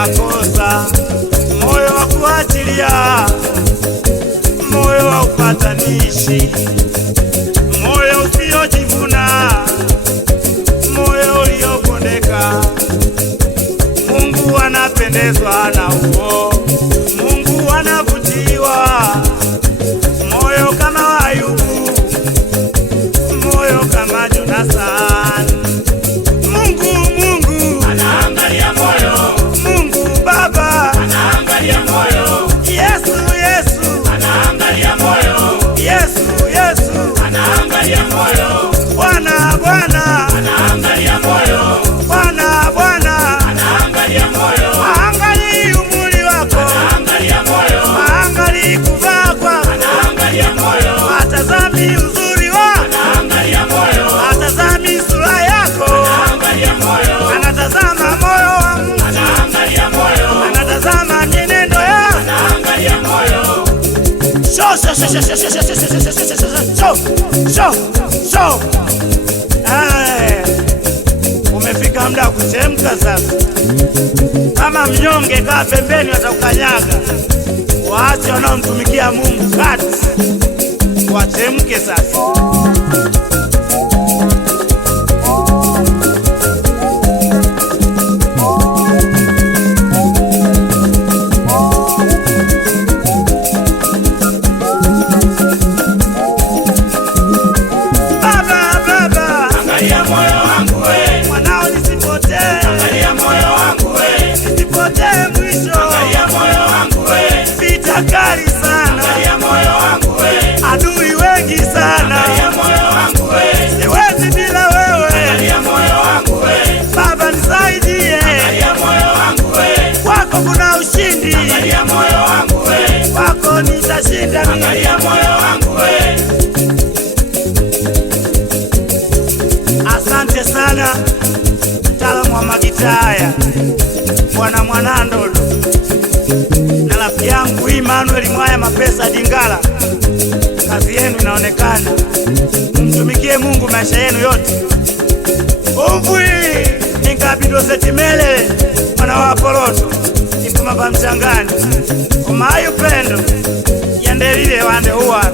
makosa, moyo wa kuachilia, moyo wa upatanishi, moyo usiojivuna, moyo uliopondeka. Mungu anapendezwa na huo, Mungu anavutiwa. Moyo kama wa Ayubu, moyo kama Jonathan. Mungu anaangalia moyo, Mungu Baba anaangalia moyo, Yesu anaangalia moyo, Yesu anaangalia moyo, Bwana anaangalia moyo, anaangalia moyo, angali umuri wako, anaangalia moyo, angali kuvaa kwako, anaangalia moyo, atazami uzuri wako, anaangalia moyo, atazami sura yako, anaangalia moyo, anatazama moyo wangu, anaangalia moyo, anatazama mienendo yako. anaangalia moyo. Show. Umefika muda wa kuchemka sasa. Kama mnyonge kaa pembeni, watakukanyaga. Waache wanaomtumikia Mungu kati wachemke sasa. Angalia moyo wangu we, Mwanao nisipotee, angalia moyo wangu we, nisipotee mwisho. angalia moyo wangu we, Vita kali sana, angalia moyo wangu we, adui wengi sana, angalia moyo wangu we, siwezi bila wewe. angalia moyo wangu we, Baba nisaidie, angalia moyo wangu we, kwako kuna ushindi, angalia moyo wangu we, kwako nitashinda mimi. angalia moyo wangu we. Asante sana mtaalamu wa magitaa haya Bwana Mwanandolo na rafiki yangu Emmanuel Mwaya Mapesa Dingala. Kazi yenu inaonekana, mtumikie Mungu maisha yenu yote. Umvui ningabido setimele mwana wa Poloto ipuma pa mchangani umayu pendo yandelile wande uwa